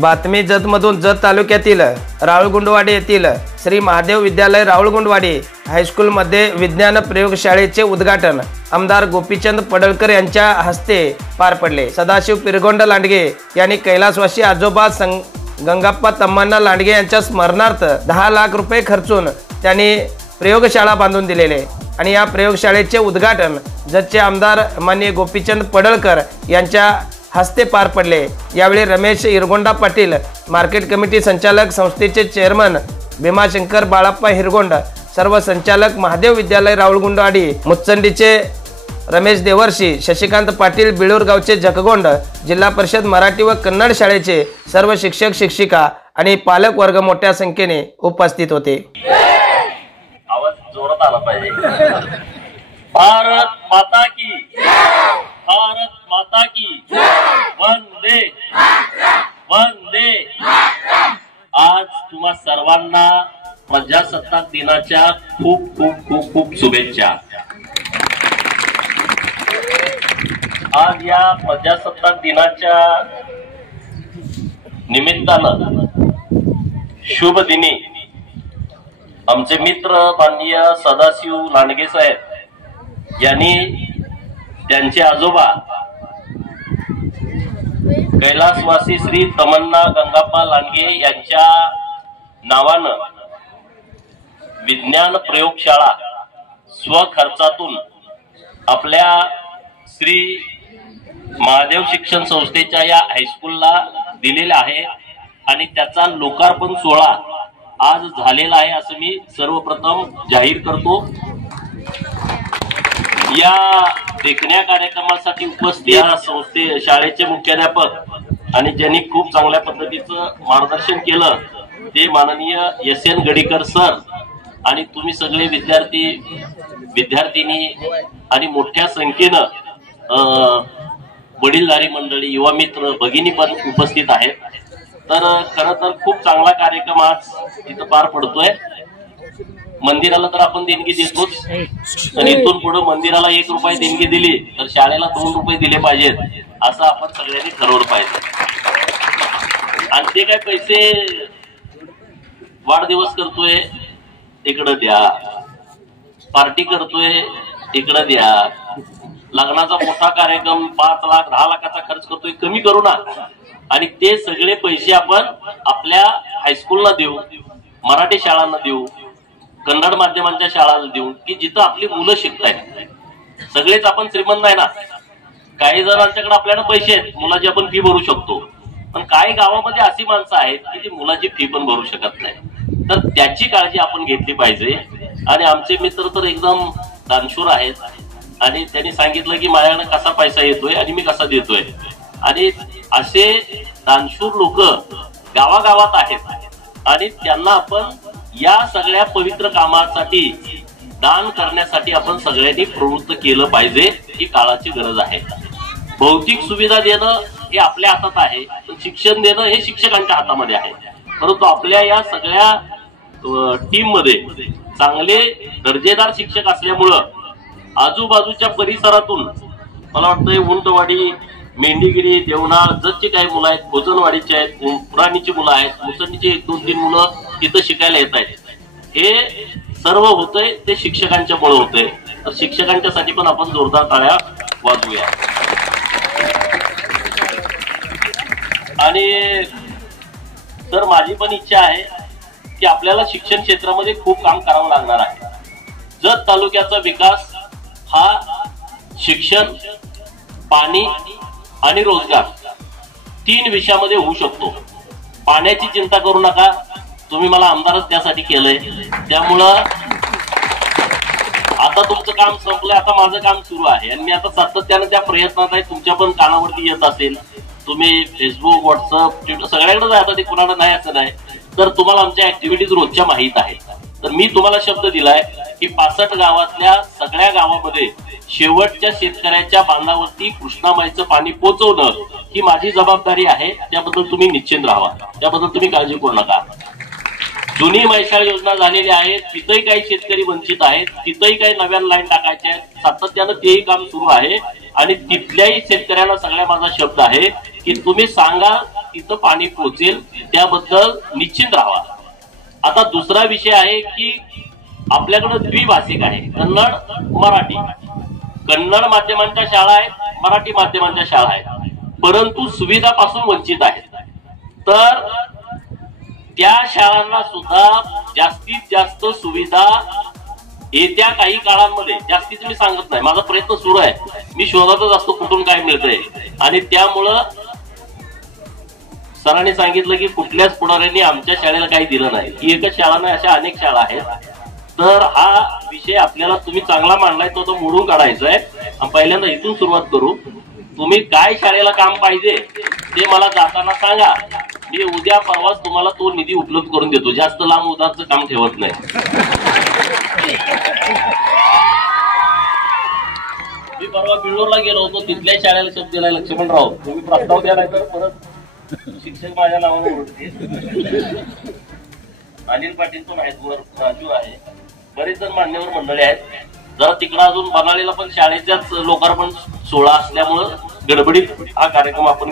बातमी जतमधून जत तालुक्यातील राऊळगुंडवाडी येथील श्री महादेव विद्यालय राऊळगुंडवाडी हायस्कूलमध्ये विज्ञान प्रयोगशाळेचे उद्घाटन आमदार गोपीचंद पडळकर यांच्या हस्ते पार पडले। सदाशिव पिरगोंड लांडगे यांनी कैलासवासी आजोबा गंगाप्पा तम्मण्णा लांडगे यांच्या स्मरणार्थ 10 लाख रुपये खर्चून त्यांनी प्रयोगशाळा बांधून दिलेले आणि या प्रयोगशाळेचे उद्घाटन जतचे आमदार माननीय गोपीचंद पडळकर यांच्या हस्ते पार पडले। यावेळी रमेश हिरगोंडा पाटील, मार्केट कमिटी संचालक, संस्थेचे चेअरमन भीमाशंकर बाळाप्पा हिरगोंड, सर्व संचालक, महादेव विद्यालय राऊळगुंडवाडी मुचंडीचे रमेश देवर्षी, शशिकांत पाटील बिळूर गावचे जकगोंड, जिल्हा परिषद मराठी व कन्नड शाळेचे सर्व शिक्षक शिक्षिका आणि पालक वर्ग मोठ्या संख्येने उपस्थित होते। आवाज जोरात आला पाहिजे। भारत माता की, भारत माता की, वंदे वंदे। आज तुम्हा सर्वांना प्रजासत्ताक दिनाच्या खूप खूप खूप खूप शुभेच्छा। आज या प्रजासत्ताक दिनाच्या निमित्तानं शुभ दिनी आमचे मित्र माननीय सदाशिव लांडगे साहेब यांनी त्यांचे आजोबा कैलासवासी श्री तमन्ना गंगाप्पा लांडगे यांच्या नावानं विज्ञान प्रयोगशाळा स्वखर्चातून आपल्या श्री महादेव शिक्षण संस्थेच्या या हायस्कूलला दिलेला आहे आणि त्याचा लोकार्पण सोहळा आज झालेला आहे असं मी सर्वप्रथम जाहीर करतो। या देखण्या कार्यक्रमासाठी उपस्थित या संस्थे शाळेचे मुख्याध्यापक आणि ज्यांनी खूप चांगल्या पद्धतीचं मार्गदर्शन केलं ते माननीय एस.एन. गडीकर सर आणि तुम्ही सगळे विद्यार्थिनी आणि मोठ्या संख्येनं वडीलधारी मंडळी, युवा मित्र, भगिनी पण उपस्थित आहेत। तर खरं तर खूप चांगला कार्यक्रम आज इथं पार पडतोय। मंदिराला तर आपण देणगी देतोच आणि इथून पुढे मंदिराला 1 रुपये देणगी दिली तर शाळेला 2 रुपये दिले पाहिजेत असं आपण सगळ्यांनी ठरवलं पाहिजे। आणि ते काय पैसे वाढदिवस करतोय इकडं द्या, पार्टी करतोय इकडं द्या, लग्नाचा मोठा कार्यक्रम 5 लाख 10 लाखाचा खर्च करतोय, कमी करू ना आणि ते सगळे पैसे आपण आपल्या हायस्कूलला देऊ, मराठी शाळांना देऊ, कन्नड माध्यमांच्या शाळांना देऊ की जिथं आपली मुलं शिकतायत। सगळेच आपण श्रीमंत नाही ना, काही जणांच्याकडे आपल्याला पैसे आहेत, मुलाची आपण फी भरू शकतो, पण काही गावामध्ये अशी माणसं आहेत की जी मुलाची फी पण भरू शकत नाही। तर त्याची काळजी आपण घेतली पाहिजे। आणि आमचे मित्र तर एकदम दानशूर आहेत आणि त्यांनी सांगितलं की माझ्याकडे कसा पैसा येतोय आणि मी कसा देतोय आणि असे दानशूर लोक गावागावात आहेत आणि त्यांना आपण या सगळ्या पवित्र कामासाठी दान करण्यासाठी आपण सगळ्यांनी प्रवृत्त केलं पाहिजे। ही काळाची गरज आहे। भौतिक सुविधा देणं हे आपल्या हातात आहे, पण शिक्षण देणं हे शिक्षकांच्या हातामध्ये आहे। परंतु आपल्या या सगळ्या टीम मध्ये चांगले दर्जेदार शिक्षक असल्यामुळं आजूबाजूच्या परिसरातून मला वाटतं उंटवाडी, मेंढीगिरी, देवनाळ, जतची काही मुलं आहेत, भोजनवाडीची आहेत, पुराणीची मुलं आहेत, मुसंडीची 1-2-3 मुलं तिथं शिकायला येत आहेत। हे सर्व होतंय ते शिक्षकांच्यामुळे होतंय। तर शिक्षकांच्यासाठी पण आपण जोरदार टाळ्या वाजवूया। आणि तर माझी पण इच्छा आहे की आपल्याला शिक्षण क्षेत्रामध्ये खूप काम करावं लागणार आहे। जत तालुक्याचा विकास हा शिक्षण, पाणी आणि रोजगार 3 विषयामध्ये होऊ शकतो। पाण्याची चिंता करू नका, तुम्ही मला आमदारच त्यासाठी केलंय, त्यामुळं आता तुमचं काम संपलंय, आता माझं काम सुरू आहे आणि मी आता सातत्यानं त्या प्रयत्नात आहे। तुमच्या पण कानावरती येत असेल, तुम्ही फेसबुक, व्हॉट्सअप, ट्विटर सगळ्याकडे जाता, ते कुणाला नाही असं नाही, तर तुम्हाला आमच्या ऍक्टिव्हिटीज रोजच्या माहीत आहेत। तर मी तुम्हाला शब्द दिलाय की 65 गावातल्या सगळ्या गावामध्ये शेवटच्या शेतकऱ्याच्या बांधावरती कृष्णामाईचं पाणी पोहोचवणं ही माझी जबाबदारी आहे। त्याबद्दल तुम्ही निश्चिंत राहा, त्याबद्दल तुम्ही काळजी करू नका। जुनी मैशाळ योजना झालेली आहे, तिथेही काही शेतकरी वंचित आहेत, तिथेही काही नव्यान लाईन टाकायच्या आहेत, सातत्यानं तेही काम सुरू आहे आणि तिथल्याही शेतकऱ्यांना सगळ्या माझा शब्द आहे की तुम्ही सांगा तिथं पाणी पोहोचेल त्याबद्दल निश्चिंत राहा. आता दुसरा विषय आहे की आपल्याकडे द्विभाषिक आहे, कन्नड मराठी. कन्नड माध्यमांच्या शाळा आहेत, मराठी माध्यमांच्या शाळा आहेत, परंतु सुविधापासून वंचित आहेत. तर त्या शाळांना सुद्धा जास्तीत जास्त सुविधा येत्या काही काळांमध्ये, जास्तीच मी सांगत नाही, माझा प्रयत्न सुरू आहे, मी शोधतच असतो कुठून काय मिळतंय. आणि त्यामुळं सरांनी सांगितलं की कुठल्याच पुढाऱ्यांनी आमच्या शाळेला काही दिलं नाही. ही एकच शाळा नाही, अशा अनेक शाळा आहेत. तर हा विषय आपल्याला तुम्ही चांगला मांडलाय, तो मोडून काढायचा आहे. पहिल्यांदा इथून सुरुवात करू. तुम्ही काय शाळेला काम पाहिजे ते मला जाताना सांगा, मी उद्या परवाच तुम्हाला तो निधी उपलब्ध करून देतो. जास्त लांब उदारचं काम ठेवत नाही. मी परवा बिळूरला गेलो होतो, तिथल्या शाळेला शब्द दिलाय लक्ष्मणराव, तुम्ही प्रस्ताव द्या, नाही तर परत शिक्षक माझ्या नावाने ओळखते. अनिल पाटील पण आहेत, वर राजू आहे, बरेच जण मान्यवर मंडळी आहेत. जरा तिकडं अजून बनाळीला पण शाळेच्याच लोकार्पण सोहळा असल्यामुळं गडबडीत हा कार्यक्रम आपण